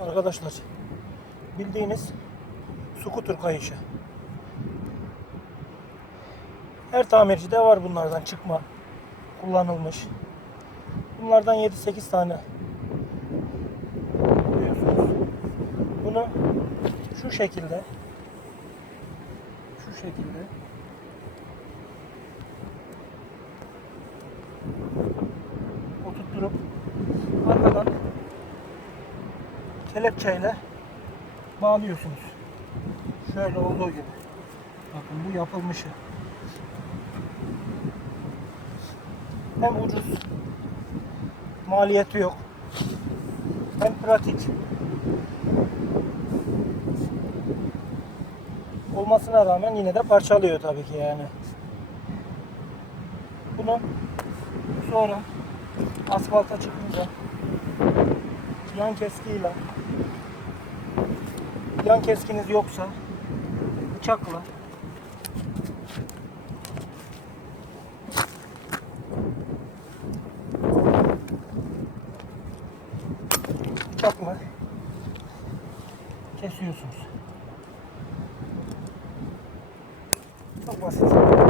Arkadaşlar bildiğiniz skuter kayışı. Her tamircide var bunlardan çıkma kullanılmış. Bunlardan 7-8 tane. Bunu şu şekilde şu şekilde kelepçeyle bağlıyorsunuz. Şöyle olduğu gibi. Bakın bu yapılmışı. Hem ucuz, maliyeti yok. Hem pratik. Olmasına rağmen yine de parçalıyor tabii ki yani. Bunu sonra asfalta çıkınca yan keskiyle yan keskiniz yoksa bıçakla bıçakla kesiyorsunuz. Çok basit.